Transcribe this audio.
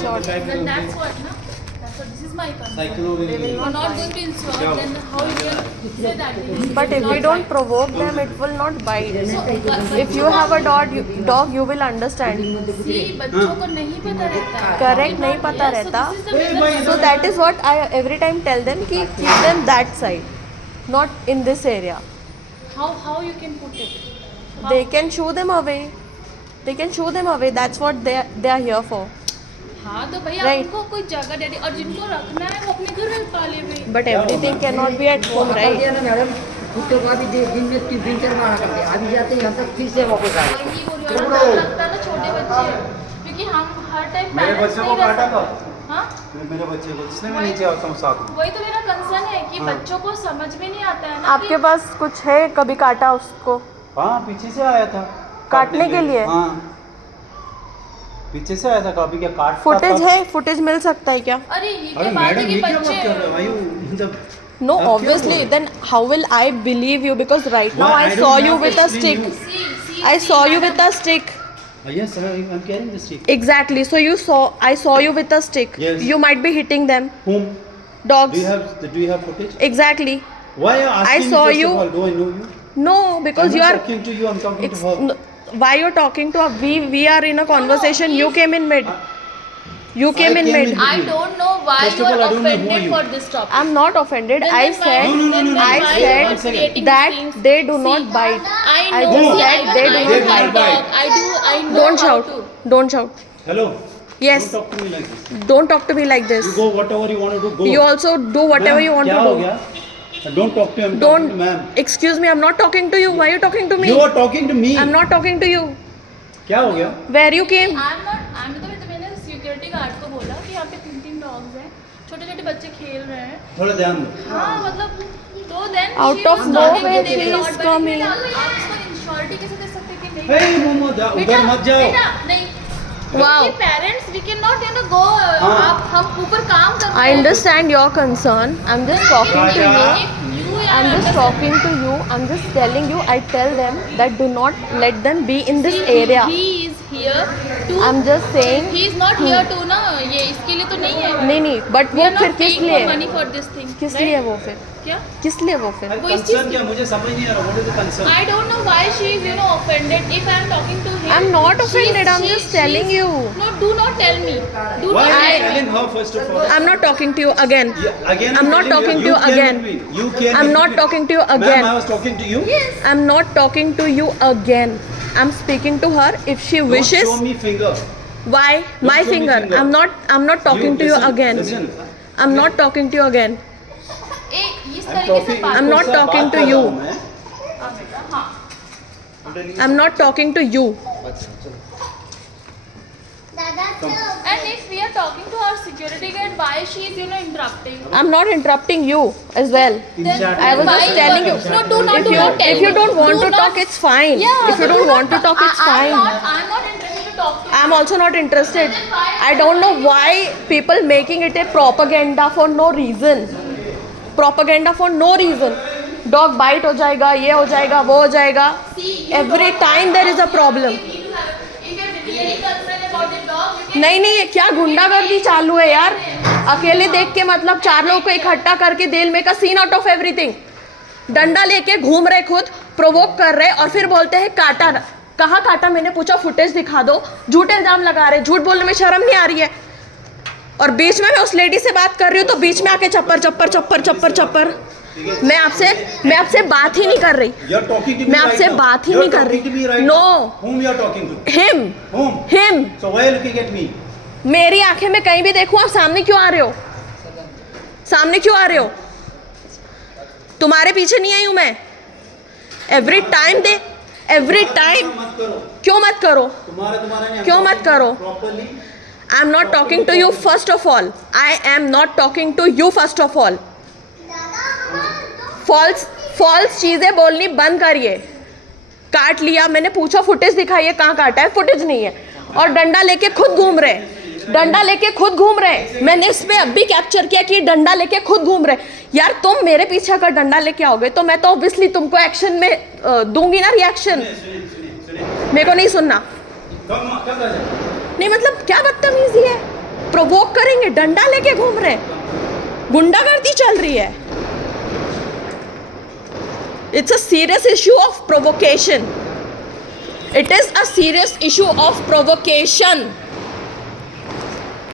short. Then that's what, no? That's what. This is my concern. They You are not going to insult. Then how you can say that? But if we don't provoke them, it will not bite. If you have a dog, you will understand. See, बच्चों को नहीं पता रहता है. Correct, नहीं पता रहता. So that is what I every time tell them कि keep them that side, not in this area. How you can put it? How? They can shoo them away. They can shoo them away. That's what they are here for. हाँ तो भैया Right. उनको कोई जगह दे दी और जिनको रखना है वो अपने घर में पाले हुए. But everything cannot be at home, right? Madam कुत्तों को अभी दिन में 3-4 मारा करते हैं, अभी जाते हैं यहाँ तक फिर से वापस आए. वही बोल रही हूँ, डर लगता है ना छोटे बच्चे, क्योंकि हम हर टाइम मेरे बच्चे को काटा था. हाँ मेरे बच्चे को जिसने मैं नीचे आता हूँ साथ में. वही तो मेरा कंसर्न है कि हाँ. बच्चों को समझ में नहीं आता है ना आपके पास कुछ है? कभी काटा उसको? हाँ पीछे से आया था काटने के लिए? हाँ पीछे से आया था. काफी क्या काट फुटेज है? फुटेज मिल सकता है क्या? अरे ये अरे क्या बात है मैडम कि ये क्या बात बच्चे कर रहे हो भाई? मतलब No, आप क्या obviously. बोल रहे Then how will I believe you? Because right now Why? I I don't saw you have with to a explain stick. you. see, I saw you with a stick. हो? Yes sir, I'm carrying the stick. Exactly. So I saw you with a stick. Yes. You might be hitting them. Whom? Dogs. Do you have footage? Exactly. Why are you asking saw me first you. of all? Do I know you? No, because I'm you not are. talking to you. I'm talking It's to her. no, why you're talking to her? We are in a conversation. no, You came in mid. You came in came mid. in- I don't know why First you of all, are I don't know who offended you. for this topic. I'm not offended. Then I why- said. No, no, no, no, I no. why you are said creating that these things? they do not See, bite. I I know. just See, said they do I not have bite. dog. I know. Don't how shout. to. Don't shout. Hello. Yes. Don't talk to me like this. Don't talk to me like this. You go whatever you want to do. Go. You also do whatever Ma'am, you want क्या to हो do. गया? Don't talk to him. Don't. Ma'am. Excuse me. I'm not talking to you. Why are you talking to me? You are talking to me. I'm not talking to you. क्या हो गया? Where you came? मैंने security guard को बोला कि यहाँ पे 3 dogs हैं, छोटे-छोटे बच्चे खेल रहे हैं. थोड़ा ध्यान दो. हाँ मतलब तो then Out she of was talking nowhere that they she will is not bite. coming. आप इसको इंश्योरिटी कैसे दे सकते हैं कि नहीं? Hey मोमो उधर मत जाओ. बेटा नहीं. Wow. Parents we can not go. हाँ. आप हम ऊपर काम कर रहे I हैं. understand your concern. I'm just talking to Raja. you. If you are I'm just talking to you. I'm just telling you. I tell them that do not let them be in this area. He is here to. I'm just saying. He is not here to ना ये इसके लिए तो नहीं है. नहीं नहीं. But We वो are फिर not किस paying for लिए? money for this thing. किस right? लिए वो फिर? क्या? किस लिए वो फिर? वो इस कंसर्न चीज़ क्या? मुझे समझ नहीं आ रहा. What is the concern? I don't know why she is offended. If I am talking to him. I'm not she offended. is- I'm she- just she telling is- you. No, do not tell me. Do Why not are you tell me. telling her first of all? I'm not talking to you again. Yeah, again I'm not telling talking to you came again. in between. You came I'm in not between. talking to you Ma'am, again. I was talking to you. Yes. I'm not talking to you again. I'm speaking to her. If she Don't wishes. show me finger. Why? Don't My show me finger. finger. I'm not talking to you listen, again. Listen. I'm not talking to you again. इस I'm तरीके से talking. बात. I'm not उससे talking बात to कर you. रहा हूँ मैं. हाँ बेटा, हाँ. I'm not talking to you. And if we are talking to our security guard, why she is interrupting? I'm not interrupting you as well. Then I was why just telling you. No, do not tell If you me. don't want Do to not- talk, it's fine. Yeah, If you do don't not- want to talk, it's fine. I'm not interested to talk to you. I'm also not interested. I don't know why people making it a propaganda for no reason. Propaganda for no reason. Dog bite हो जाएगा, ये हो जाएगा, वो हो जाएगा. See, Every time there is a problem. If you are really concerned about the dog, you can. नहीं नहीं, ये क्या गुंडागर्दी चालू है यार. अकेले देख के मतलब 4 लोगों को इकट्ठा करके दिल में का सीन आउट ऑफ एवरीथिंग. डंडा लेके घूम रहे, खुद प्रोवोक कर रहे और फिर बोलते हैं काटा. कहाँ काटा? मैंने पूछा फुटेज दिखा दो. झूठे इल्जाम लगा रहे. झूठ बोलने में शर्म नहीं आ रही है. और बीच में मैं उस लेडी से बात कर रही हूँ तो बीच में आके चप्पर चप्पर चप्पर चप्पर चप्पर. मैं आपसे बात ही नहीं कर रही. You're talking to me मैं right आपसे now. बात ही You're नहीं कर talking to me रही. right No. now. Whom you are talking to? Him. Whom? Him. So why are you looking at me? मेरी आंखें में कहीं भी देखूं, आप सामने क्यों आ रहे हो? सामने क्यों आ रहे हो? तुम्हारे पीछे नहीं आई हूं मैं. एवरी टाइम मत करो. क्यों मत करो? तुम्हारा नहीं. क्यों मत करो? Properly. I am not talking to you first of all. I am not talking to you first of all. False चीजें बोलनी बंद करिए. काट लिया, मैंने पूछा फुटेज दिखाइए कहाँ काटा है, फुटेज नहीं है. और डंडा लेके खुद घूम रहे. मैंने इसमें अब भी कैप्चर किया कि डंडा लेके खुद घूम रहे. यार तुम मेरे पीछे अगर डंडा लेके आओगे तो मैं तो ऑब्वियसली तुमको एक्शन में दूंगी ना, रिएक्शन. मेरे को नहीं सुनना. नहीं मतलब क्या बदतमीजी है. प्रोवोक करेंगे, डंडा लेके घूम रहे, गुंडागर्दी चल रही है। It's a serious issue of provocation, it is a serious issue of provocation.